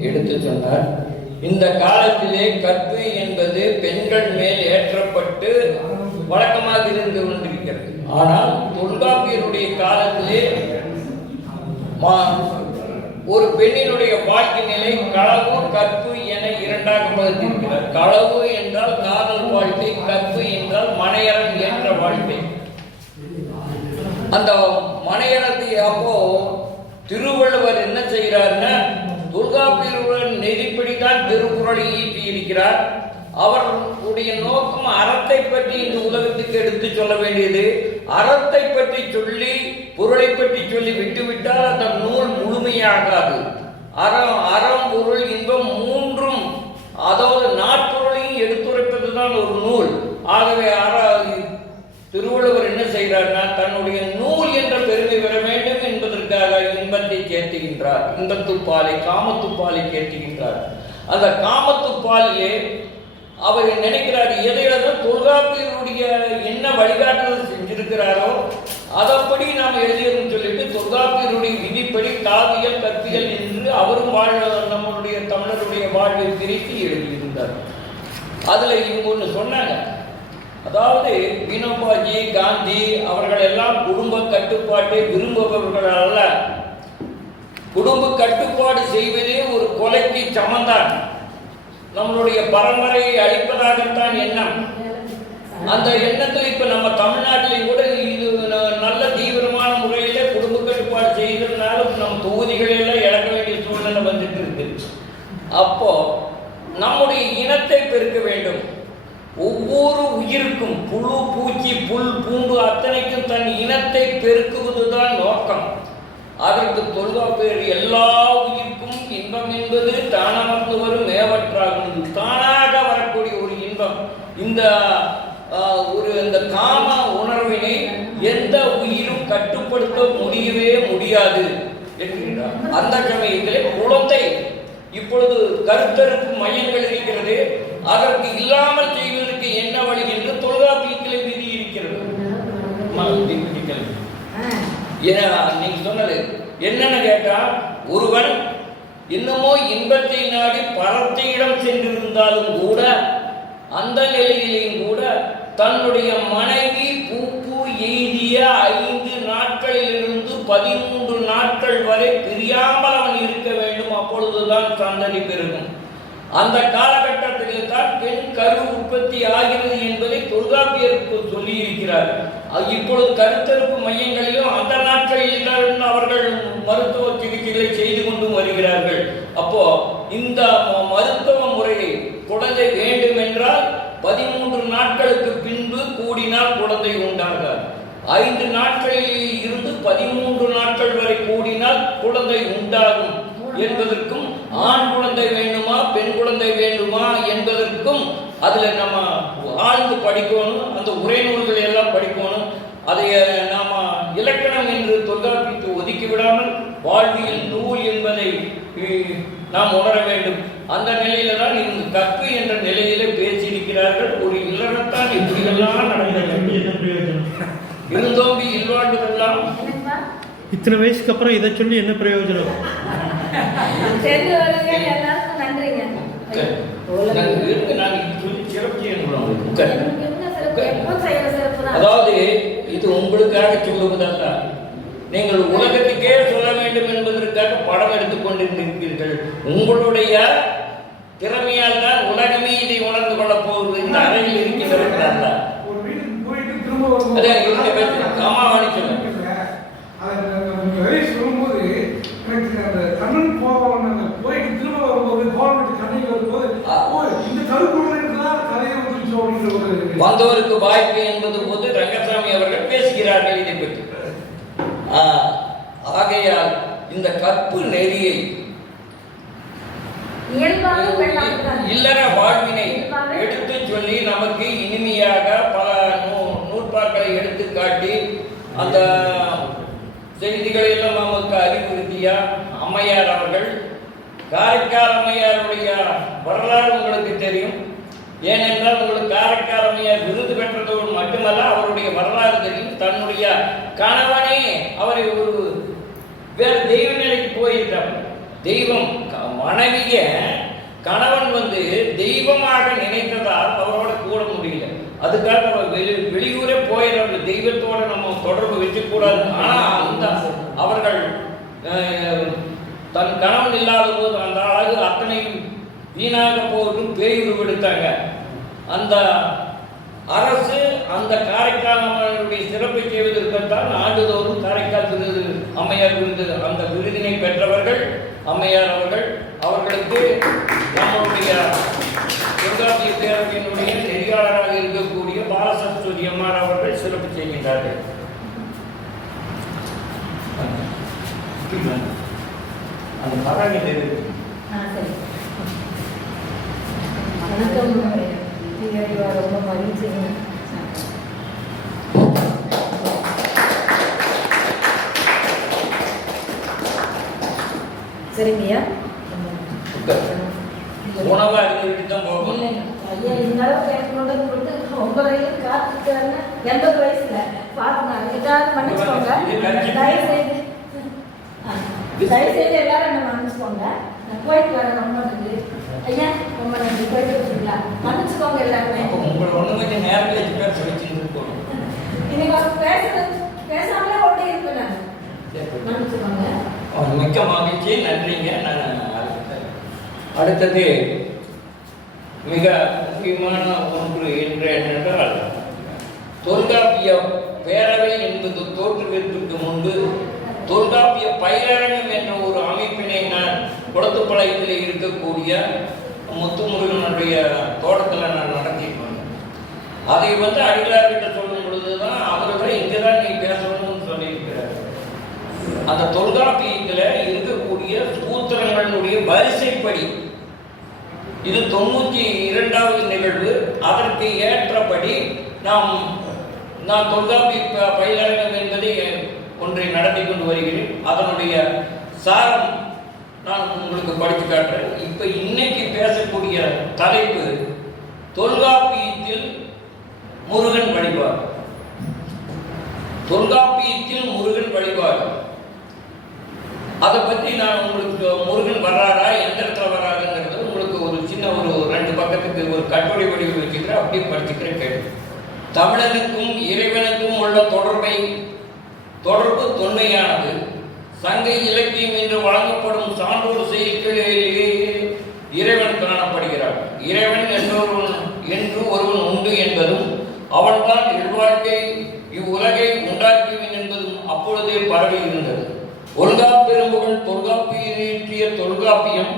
எடுத்து சொன்னார். இந்த காலத்திலே கற்பு என்பது பெண்கள் மேல் ஏற்றப்பட்டு வழக்கமாக இருந்து கொண்டிருக்கிறது. ஆனால் தொல்காப்பியருடைய காலத்திலே மா- ஒரு பெண்ணினுடைய வாழ்க்கை நிலை களவு கற்பு என இரண்டாக பகுத்திருக்கிறார் களவு என்றால் காதல் வாழ்க்கை கற்பு என்றால் மனையரம் என்ற வாழ்க்கை. அந்த மனையரத்தை அப்போ திருவள்ளுவர் என்ன துர்கா பெருவன் நெறிப்படிதான் திருக்குறளை ஈட்டியிருக்கிறார். அவருடைய நோக்கம் அறத்தை பற்றி இந்த உலகத்துக்கு எடுத்து சொல்ல வேண்டியது. அறத்தை பற்றி சொல்லி பொருளை பற்றி சொல்லி விட்டுவிட்டால் அந்த நூல் முழுமையாகாது. அறம் அறம் பொருள் இன்பம் மூன்றும் அதாவது நாட்பொருளையும் எடுத்துரைப்பதுதான் ஒரு நூல். ஆகவே அற திருவள்ளுவர் என்ன செய்கிறார்னா தன்னுடைய நூல் என்ற பெருமை பெற வேண்டும் எதற்காக இன்பத்தை கேட்டுகின்றார். இன்பத்துப்பாலை காமத்துப்பாலை கேட்டுகின்றார். அந்த காமத்துப்பாலிலே அவர் நினைக்கிறார் எதையில்தான் தொல்காப்பியருடைய என்ன வழிகாட்டுதல் செஞ்சிருக்கிறாரோ அதப்படி நாம் எழுதியதுன்னு சொல்லிட்டு தொல்காப்பியருடைய விதிப்படி காவியல் கற்பியல் என்று அவரும் வாழ்வதால் நம்மளுடைய தமிழருடைய வாழ்வை பிரித்து எழுதியிருந்தார். அதுல இவங்க ஒன்று சொன்னாங்க அதாவது வினோபாஜி காந்தி அவர்கள் எல்லாம் குடும்ப கட்டுப்பாட்டை விரும்புபவர்கள் அல்ல குடும்ப கட்டுப்பாடு செய்வதே ஒரு கொலைக்கு சமந்தான். நம்மளுடைய பரம்பரையை அழிப்பதாகத்தான் எண்ணம். அந்த எண்ணத்தை இப்ப நம்ம தமிழ்நாட்டிலையும் கூட இது ந- நல்ல தீவிரமான முறையில குடும்ப கட்டுப்பாடு செய்ததுனால நம் தொகுதிகள் எல்லாம் இழக்க வேண்டிய சூழ்நிலை வந்துட்டு இருக்கு அப்போ நம்முடைய இனத்தை பெருக்க வேண்டும் ஒவ்வொரு உயிருக்கும் புழு பூச்சி புல் பூண்டு அத்தனைக்கும் தன் பெருக்குவதுதான் நோக்கம். அதற்கு தொல்காப்பியர் எல்லா உயிர்க்கும் இன்பம் என்பது தானமர்ந்து வரும் மேவற்றாகும். தானாக வரக்கூடிய ஒரு இன்பம். இந்த ஆஹ், ஒரு இந்த காம உணர்வினை எந்த உயிரும் கட்டுப்படுத்த முடியவே முடியாது என்கிறார். அந்த சமயத்திலே குளத்தை இப்பொழுது கருத்தருக்கு மையங்கள் இருக்கிறது. அதற்கு இல்லாமல் செய்வதற்கு என்ன வழி என்று தொல்காப்பியத்திலே விதி இருக்கிறது. ம- சொன்னது என்னன்னு கேட்டா ஒருவன் இன்னமோ இன்பத்தை நாடி பரத்தையிடம் சென்றிருந்தாலும் கூட அந்த நிலையிலேயும் கூட தன்னுடைய மனைவி பூப்பு எய்திய ஐந்து நாட்களிலிருந்து பதிமூன்று நாட்கள் வரை பிரியாமல் அவன் இருக்க வேண்டும். அப்பொழுதுதான் சந்ததி பெருகும். அந்த காலகட்டத்தில் தான் பெண் கரு உற்பத்தி ஆகிறது என்பதை தொல்காப்பியருக்கு சொல்லியிருக்கிறார்கள். இப்பொழுது கருத்தரிப்பு மையங்களிலும் அந்த நாட்களில் அவர்கள் மருத்துவ சிகிச்சைகளை செய்து கொண்டு வருகிறார்கள். அப்போ இந்த மருத்துவ முறையை குழந்தை வேண்டும் என்றால் பதிமூன்று நாட்களுக்கு பின்பு கூடினால் குழந்தை உண்டாகாது. ஐந்து நாட்களில் இருந்து பதிமூன்று நாட்கள் வரை கூடினால் குழந்தை உண்டாகும் என்பதற்கும் ஆண் குழந்தை வேண்டுமா பெண் குழந்தை வேண்டுமா என்பதற்கும் அதுல நம்ம ஆழ்ந்து படிக்கணும் அந்த உரைநூல்களை எல்லாம் படிக்கணும். அதை நாம இலக்கணம் என்று தொல்காப்பியத்தை ஒதுக்கி விடாமல் வாழ்வியல் நூல் என்பதை நாம் உணர வேண்டும். அந்த நிலையில தான் இவங்க கற்பு என்ற நிலையிலே பேசியிருக்கிறார்கள் ஒரு இல்லறத்தான் இப்படியெல்லாம் நடந்தது. இருந்தோம்பி இல்வாழ்வதெல்லாம் இத்தனை வயசுக்கு அப்புறம் இதை சொல்லி என்ன பிரயோஜனம்? தெரிஞ்சவங்க எல்லாருக்கும் நன்றிங்க. நாங்கள் சிறப்பு அதாவது இது உங்களுக்காக சொல்லுவதல்ல நீங்கள் உலகத்துக்கே சொல்ல வேண்டும் என்பதற்காக படம் எடுத்துக் கொண்டிருக்கிறீர்கள் உங்களுடைய திறமையால் தான் உலகமே இதை உணர்ந்து கொள்ளப் போவது இந்த அறையில் வீட்டுக்கு போயிட்டு திரும்ப வரும்போது- வந்தவருக்கு வாய்ப்பு என்பது போது ரங்கசாமி அவர்கள் பேசுகிறார்கள் இதை பற்றி. ஆகையால் இந்த கற்பு நெறியை இல்லற வாழ்வினை எடுத்து சொல்லி நமக்கு இனிமையாக பல நூற்பாக்களை எடுத்து காட்டி அந்த செய்திகளை எல்லாம் நமக்கு அறிவுறுத்திய அம்மையார் அவர்கள் காரைக்கால் அம்மையாருடைய வரலாறு உங்களுக்கு தெரியும். ஏனென்றால் உங்களுக்கு காரைக்கால் விருது பெற்றதோடு மட்டுமல்ல அவருடைய வரலாறு தெரியும். தன்னுடைய கணவனே அவரை ஒரு வேறு தெய்வ நிலைக்கு போயிருக்கிறார். தெய்வம் மனைவிய கணவன் வந்து தெய்வமாக நினைத்ததால் அவரோட கூட முடியல. அதுக்காக நம்ம வெளி வெளியூரே போயிடறாங்க தெய்வத்தோட நம்ம தொடர்பு வச்சுக்கூடாது ஆனால் அந்த அவர்கள் தன் கணவன் இல்லாத போது அந்த அழகு அத்தனையும் வீணாக போகட்டும் பேய் உருவெடுத்தாங்க அந்த அரசு அந்த காரைக்கால் சிறப்பு செய்வதற்குத்தான் ஆண்டுதோறும் காரைக்கால் விருது அம்மையார் விருது அந்த விருதினை பெற்றவர்கள் அம்மையார் அவர்கள் அவர்களுக்கு நம்முடைய தொல்காப்பிய பேரவையினுடைய நெறியாளராக இருக்கக்கூடிய பாலசரஸ்வதி அம்மார் அவர்கள் சிறப்பு செய்கின்றார்கள். அந்த பராங்கி வணக்கம் ஐயா, ரொம்ப மகிழ்ச்சிங்க சரிங்கய்யா உணவு. ஐயா, கொண்டு வந்து கொடுத்து ஒன்பது வயசுல காத்துக்கிட்டாருன்னா, எண்பது வயசுல. பாருங்க. இது கட்சி- தயவு செய்து ஆ, தயவு செய்து எல்லாரும் என்ன மன்னிச்சுக்கோங்க. நான் போயிட்டு வரேன், ரொம்ப நன்றி. ஐயா, ரொம்ப நன்றி. போயிட்டு வரீங்களா? மன்னிச்சுக்கோங்க எல்லாருமே. அப்போ இன்னைக்கு பேசுறது பேசாமலே ஓடி இருப்பேன் நான். மன்னிச்சுக்கோங்க. மிக்க மகிழ்ச்சி நன்றிங்க. நான் அடுத்த- அடுத்தது மிக முக்கியமான ஒன்று என்று என்னென்றால் தொல்காப்பிய பேரவை என்பது தோற்றுவதற்கு முன்பு தொல்காப்பிய பயிரரங்கம் என்ற ஒரு அமைப்பினை நான் குளத்துப்பாளையத்தில் இருக்கக்கூடிய முத்துமுருகனுடைய தோட்டத்தில் நான் நடத்திட்டு வந்தேன் அதை வந்து அடிகளார்கிட்ட சொல்லும் பொழுது தான் அவர் தான் இங்கே தான் நீ பேசணும்னு சொல்லியிருக்கிறார். அந்த தொல்காப்பியத்தில் இருக்கக்கூடிய சூத்திரங்களுடைய வரிசைப்படி இது தொண்ணூற்றி இரண்டாவது நிகழ்வு அதற்கு ஏற்றபடி நாம் நான் தொல்காப்பிய பயிலரங்கம் என்பதை ஒன்றை நடத்தி கொண்டு வருகிறேன். அதனுடைய சாரம் நான் உங்களுக்கு படித்து காட்டுறேன். இப்போ இன்னைக்கு பேசக்கூடிய தலைப்பு தொல்காப்பியத்தில் முருகன் வழிபாடு. தொல்காப்பியத்தில் முருகன் வழிபாடு. அதை பற்றி நான் உங்களுக்கு முருகன் வர்றாரா எந்த இடத்துல வர்றாருங்கிறது உங்களுக்கு ஒரு சின்ன ஒரு ரெண்டு பக்கத்துக்கு ஒரு கட்டுரை வடிவில் வச்சுக்கிறேன் அப்படியே படிச்சுக்கிறேன் கேட்டு தமிழனுக்கும் இறைவனுக்கும் உள்ள தொடர்பை தொடர்பு தொன்மையானது. சங்க இலக்கியம் என்று வழங்கப்படும் சான்றோர் செய்திகளிலேயே இறைவன் காணப்படுகிறார். இறைவன் என்றொருவன் என்று ஒருவன் உண்டு என்பதும் அவன்தான் இல்வாழ்க்கை இவ்வுலகை உண்டாக்கியவன் என்பதும் அப்பொழுதே பரவி இருந்தது. ஒல்கா பெரும்புகள் தொல்காப்பியற்றிய தொல்காப்பியம்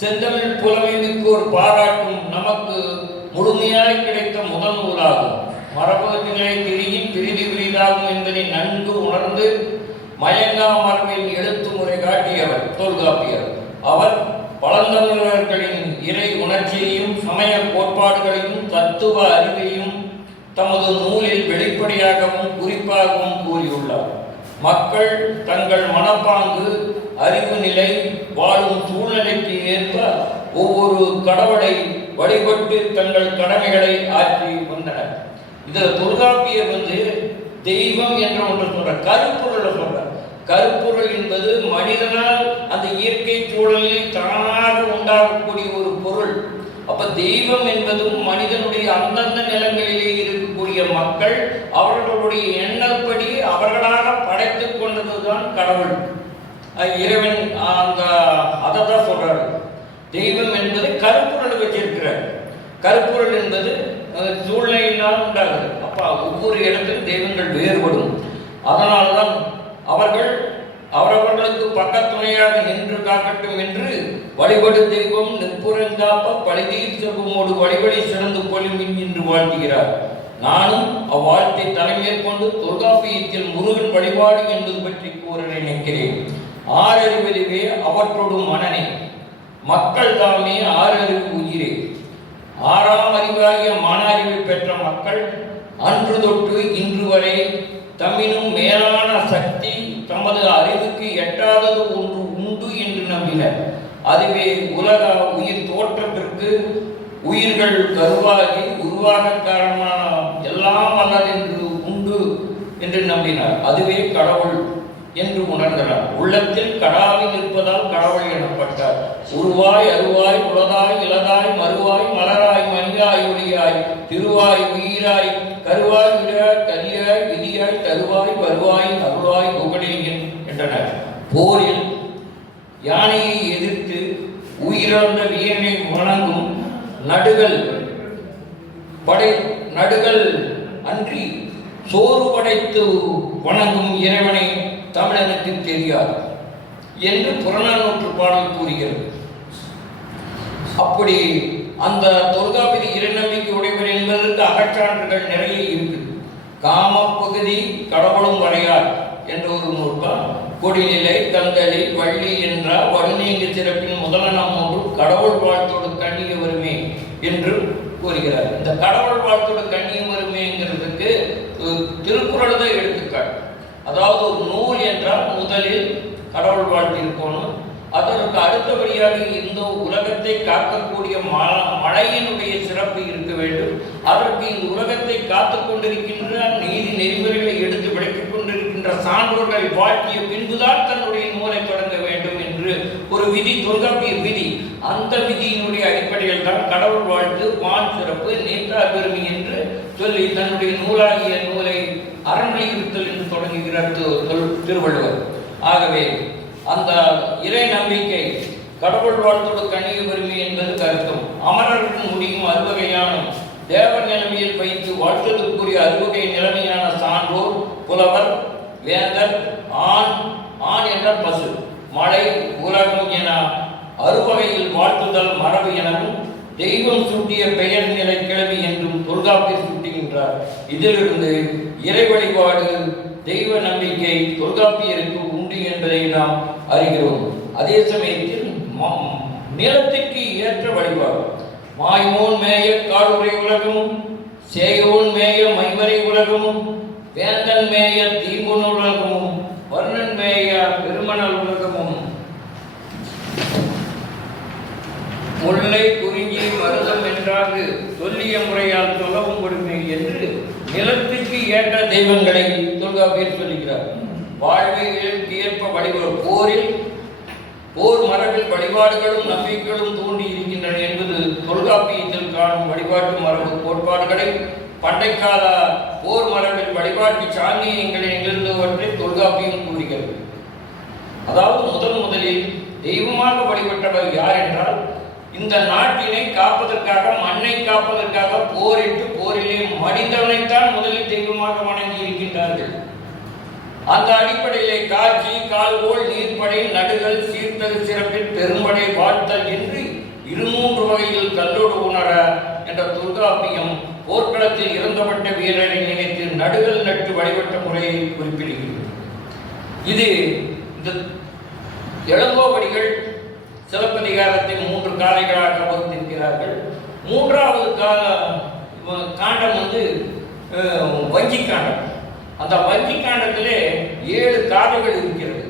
செந்தமிழ் புலமை ஒரு பாராட்டும் நமக்கு முழுமையாய் கிடைத்த முதல் நூலாகும். மரபுகளை திரியும் பிரிதி விரிதாகும் என்பதை நன்கு உணர்ந்து மயங்கா மரபின் எழுத்து முறை காட்டியவர் தொல்காப்பியர். அவர் பழந்தமிழர்களின் இறை உணர்ச்சியையும் சமய கோட்பாடுகளையும் தத்துவ அறிவையும் தமது நூலில் வெளிப்படையாகவும் குறிப்பாகவும் கூறியுள்ளார். மக்கள் தங்கள் மனப்பாங்கு அறிவு நிலை வாழும் சூழ்நிலைக்கு ஏற்ப ஒவ்வொரு கடவுளை வழிபட்டு தங்கள் கடமைகளை ஆற்றி வந்தனர். இதில் தொல்காப்பியர் வந்து தெய்வம் என்ற ஒன்று சொல்ற கருப்பொருளை சொல்ற கருப்பொருள் என்பது மனிதனால் அந்த இயற்கை சூழலில் தானாக உண்டாகக்கூடிய ஒரு பொருள். அப்ப தெய்வம் என்பதும் மனிதனுடைய அந்தந்த நிலங்களிலே மக்கள் அவர்களுடைய எண்ணப்படி அவர்களாக படைத்துக் கொண்டதுதான் கடவுள். இறைவன் அந்த அதை தான் சொல்றாரு. தெய்வம் என்பது கருப்பொருள் வச்சிருக்கிறார். கருப்பொருள் என்பது சூழ்நிலையினால் உண்டாகுது. அப்பா ஒவ்வொரு இடத்திலும் தெய்வங்கள் வேறுபடும். அதனால்தான் அவர்கள் அவரவர்களுக்கு பக்கத்துணையாக நின்று காக்கட்டும் என்று வழிபடு தெய்வம் நிற்புறங்காப்ப பழிதீர் செல்வமோடு வழிபடி சிறந்து கொள்ளும் என்று வாழ்த்துகிறார். நானும் அவ்வாழ்த்தை தலைமேற்கொண்டு தொல்காப்பியத்தில் முருகன் வழிபாடு என்பது பற்றி கூற நினைக்கிறேன். ஆறறிவதுவே அவற்றோடும் மனநே. மக்கள் தாமே ஆறறிவு உயிரே. ஆறாம் அறிவாகிய மன அறிவை பெற்ற மக்கள் அன்று தொட்டு இன்று வரை தம்மினும் மேலான சக்தி தமது அறிவுக்கு எட்டாதது ஒன்று உண்டு என்று நம்பினர். அதுவே உலக உயிர் தோற்றத்திற்கு உயிர்கள் கருவாகி உருவாக காரணமான எல்லாம் என்று உண்டு என்று நம்பினார். அதுவே கடவுள் என்று உணர்ந்தனர். உள்ளத்தில் கடாவில் இருப்பதால் கடவுள் எனப்பட்டார். உருவாய் அருவாய் உளதாய் இளதாய் மறுவாய் மலராய் மணியாய் ஒளியாய் திருவாய் உயிராய் கருவாய் விடாய் கதியாய் விதியாய் தருவாய் வருவாய் அருளாய் புகழேன் என்றனர். போரில் யானையை எதிர்த்து உயிரிழந்த வீரனை வணங்கும் நடுகள் படை நடுகள் அன்றி சோறு படைத்து வணங்கும் இறைவனை தமிழனுக்கு தெரியாது என்று புறநானூற்று பாடல் கூறுகிறது. அப்படி அந்த தொல்காப்பியர் இறைநம்பிக்கை உடையவர் என்பதற்கு அகச்சான்றுகள் நிறைய இருக்குது. காம பகுதி கடவுளும் வரையார் என்ற ஒரு நூற்பால். கொடிநிலை கந்தளி வள்ளி என்ற வடுநீங்கு சிறப்பின் முதலனம் ஒன்று கடவுள் வாழ்த்தோடு கண்ணிய வருமே என்று கூறுகிறார். இந்த கடவுள் வாழ்த்தோட கண்ணியம் வருமேங்கிறதுக்கு திருக்குறள் தான் எடுத்துக்காட்டு. அதாவது ஒரு நூல் என்றால் முதலில் கடவுள் வாழ்த்து இருக்கணும் அதற்கு அடுத்தபடியாக இந்த உலகத்தை காக்கக்கூடிய ம- மழையினுடைய சிறப்பு இருக்க வேண்டும். அதற்கு இந்த உலகத்தை காத்துக் கொண்டிருக்கின்ற நீதி நெறிமுறைகளை எடுத்து விளக்கிக் கொண்டிருக்கின்ற சான்றோர்களை வாழ்த்திய பின்புதான் தன்னுடைய நூலை தொடங்க விதி தொல்காப்பிய விதி. அந்த விதியினுடைய அடிப்படையில் தான் கடவுள் வாழ்த்து வான் சிறப்பு நீத்தார் பெருமை என்று சொல்லி தன்னுடைய நூலாகிய நூலை அறநிலையுறுத்தல் என்று தொடங்குகிறார் திருவள்ளுவர். ஆகவே அந்த இறை நம்பிக்கை கடவுள் வாழ்த்தோடு கணிய பெருமை என்பது கருத்தும். அமரர்கள் முடியும் அறுவகையான தேவ நிலைமையில் வைத்து வாழ்த்ததற்குரிய அறுவகை நிலைமையான சான்றோர் புலவர் வேந்தர் ஆண் ஆண் என்ற பசு. மழை உலகம் என அறுவகையில் வாழ்த்துதல் மரபு எனவும் தெய்வம் சூட்டிய பெயர் நிலை கிழவி என்றும் தொல்காப்பியர் சூட்டுகின்றார். இதிலிருந்து இறை வழிபாடு தெய்வ நம்பிக்கை தொல்காப்பியருக்கு உண்டு என்பதை நாம் அறிகிறோம். அதே சமயத்தில் நிலத்துக்கு நிலத்திற்கு ஏற்ற வழிபாடு. மாய்மோன் மேய காடுரை உலகமும் சேயோன் மேய மைமறை உலகமும் வேந்தன் மேய தீம ஏற்ற தெய்வங்களை தொல்காப்பியர் சொல்லுகிறார் வாழ்வியலுக்கு ஏற்ப வழிபாடு போரில் போர் மரபில் வழிபாடுகளும் நம்பிக்கைகளும் தோன்றி இருக்கின்றன என்பது தொல்காப்பியத்தில் காணும் வழிபாட்டு மரபு கோட்பாடுகளை பண்டைக்கால போர் மரபில் வழிபாட்டு சாங்கியங்களை நிகழ்ந்தவற்றை தொல்காப்பியம் கூறுகிறது. அதாவது முதன் முதலில் தெய்வமாக வழிபட்டவர் யார் என்றால் இந்த நாட்டினை காப்பதற்காக மண்ணை காப்பதற்காக போரிட்டு போரிலே மடிந்தவனைத்தான் முதலில் தெய்வமாக வணங்கி இருக்கின்றார்கள். அந்த அடிப்படையிலே காட்சி கால்கோல் நீர்ப்படை நடுகள் சீர்த்தல் சிறப்பில் பெரும்படை வாழ்த்தல் என்று இருமூன்று வகையில் கல்லோடு உணர என்ற துர்காப்பியம் போர்க்களத்தில் இறந்தப்பட்ட வீரரை நினைத்து நடுகள் நட்டு வழிபட்ட முறையை குறிப்பிடுகிறது. இது இந்த இளங்கோவடிகள் சிலப்பதிகாரத்தை மூன்று காலைகளாக வகுத்திருக்கிறார்கள் மூன்றாவது கால காண்டம் வந்து அஹ், வஞ்சி காண்டம். அந்த வஞ்சி காண்டத்திலே ஏழு காதைகள் இருக்கிறது.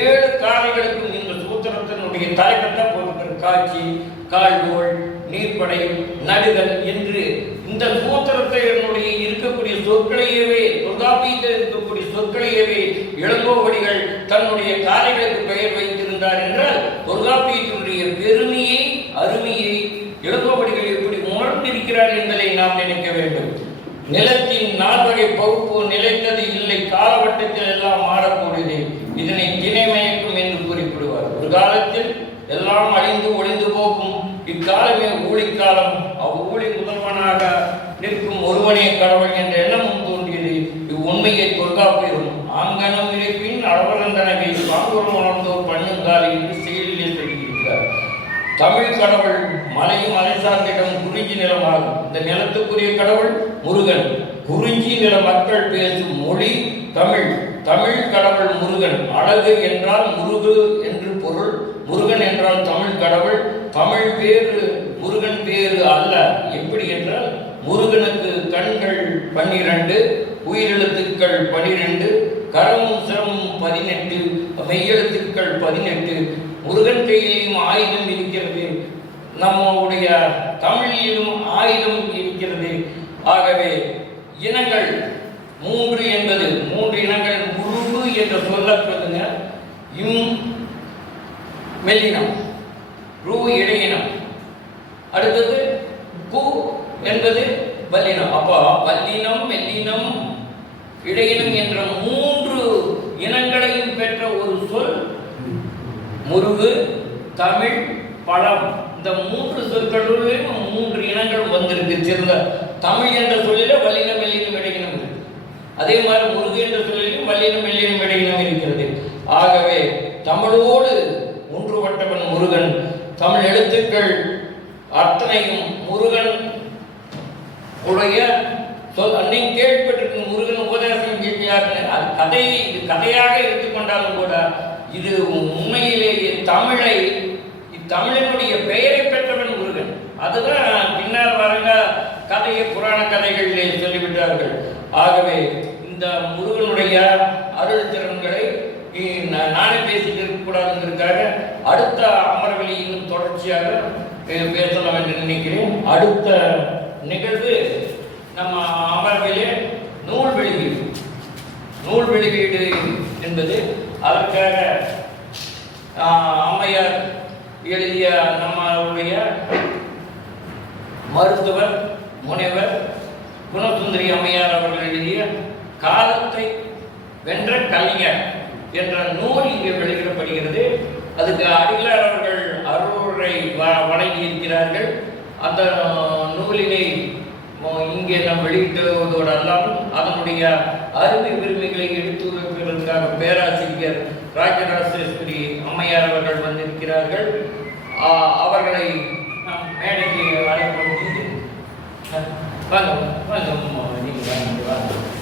ஏழு காதைகளுக்கும் இந்த சூத்திரத்தினுடைய தலைக்கட்டை போட்டிருக்கிற காட்சி கால்கோள் நீர்ப்படை நடுகள் என்று. இந்த சூத்திரத்தை என்னுடைய இருக்கக்கூடிய சொற்களையவே தொல்காப்பியத்தில் இருக்கக்கூடிய சொற்களையவே இளங்கோவடிகள் தன்னுடைய காலைகளுக்கு பெயர் வைத்திருந்தார் என்றால் தொல்காப்பியத்தினுடைய பெருமையை அருமையை இளங்கோவடிகள் எப்படி உணர்ந்திருக்கிறார் என்பதை நாம் நினைக்க வேண்டும். நிலத்தின் நால்வகை பகுப்பு நிலைத்தது இல்லை காலவட்டத்தில் எல்லாம் மாறக்கூடியது இதனை திணைமயக்கும் என்று குறிப்பிடுவார். ஒரு காலத்தில் எல்லாம் அழிந்து ஒளிந்து போகும் இக்காலமே ஊழிக்காலம். அவ்வூழி முதல்வனாக நிற்கும் ஒருவனே கடவுள் என்ற எண்ணமும் தோன்றியது. இவ்வுண்மையை தொல்காப்பியரும் ஆங்கனம் இருப்பின் அளவரந்தனவை பாங்குரம் உணர்ந்தோர் பண்ணுங்கால் என்று தமிழ் கடவுள் மலையும் மலை சார்ந்திடம் குறிஞ்சி நிலமாகும். இந்த நிலத்துக்குரிய கடவுள் முருகன். குறிஞ்சி நில மக்கள் பேசும் மொழி தமிழ். தமிழ் கடவுள் முருகன். அழகு என்றால் முருகு என்று பொருள். முருகன் என்றால் தமிழ் கடவுள். தமிழ் வேறு முருகன் வேறு அல்ல. எப்படி என்றால் முருகனுக்கு கண்கள் பன்னிரண்டு உயிரெழுத்துக்கள் பனிரெண்டு கரமும் சிரமும் பதினெட்டு மெய்யெழுத்துக்கள் பதினெட்டு முருகன் கையிலும் ஆயுதம் இருக்கிறது. நம்முடைய தமிழிலும் ஆயுதம் இருக்கிறது. ஆகவே இனங்கள் மூன்று என்பது மூன்று இனங்கள் முருகு என்று சொல்லப்படுதுங்க. இம் மெல்லினம் ரூ இடையினம். அடுத்தது கு என்பது வல்லினம். அப்போ வல்லினம் மெல்லினம் இடையினம் என்ற மூன்று இனங்களையும் பெற்ற ஒரு சொல் முருகு தமிழ் பழம். இந்த மூன்று சொற்களிலும் மூன்று இனங்கள் வந்திருக்கு. சிறந்த தமிழ் என்ற சொல்லில வல்லினம் மெல்லினம் இடையினம் இருக்கு. அதே மாதிரி முருகு என்ற சொல்லிலும் வல்லினம் மெல்லினம் இடையினம் இருக்கிறது. ஆகவே தமிழோடு ஒன்றுபட்டவன் முருகன். தமிழ் எழுத்துக்கள் அத்தனையும் முருகன் உடைய சொல் நீங்க கேள்விப்பட்டிருக்கும் முருகன் உபதேசம் கேட்கிறார் அது கதை இது கதையாக எடுத்துக்கொண்டாலும் கூட இது உண்மையிலேயே தமிழை இத்தமிழினுடைய பெயரை பெற்றவன் முருகன். அதுதான் பின்னர் வரங்க கதையை புராண கதைகளிலே சொல்லிவிட்டார்கள். ஆகவே இந்த முருகனுடைய அருள் திறன்களை நானே பேசிட்டு இருக்கக்கூடாதுங்கிறதுக்காக அடுத்த அமர்வில் இன்னும் தொடர்ச்சியாக பேசலாம் என்று நினைக்கிறேன். அடுத்த நிகழ்வு நம்ம அமர்விலே நூல் வெளியீடு. நூல் வெளியீடு என்பது அதற்காக அம்மையார் எழுதிய நம்மளுடைய மருத்துவர் முனைவர் குணசுந்தரி அம்மையார் அவர்கள் எழுதிய காலத்தை வென்ற கலைஞர் என்ற நூல் இங்கே வெளியிடப்படுகிறது. அதுக்கு அடிகளார் அவர்கள் அருளை வ- வழங்கி இருக்கிறார்கள் அந்த நூலினை இங்கே நாம் வெளியிட்டுவதோடு அல்லாமல் அதனுடைய அருமை பெருமைகளை எடுத்து என்பதற்காக பேராசிரியர் ராஜராஜேஸ்வரி அம்மையார் அவர்கள் வந்திருக்கிறார்கள். அவர்களை நாம் மேடைக்கு அழைப்பு வாங்க வாங்க நீங்கள் வாங்க.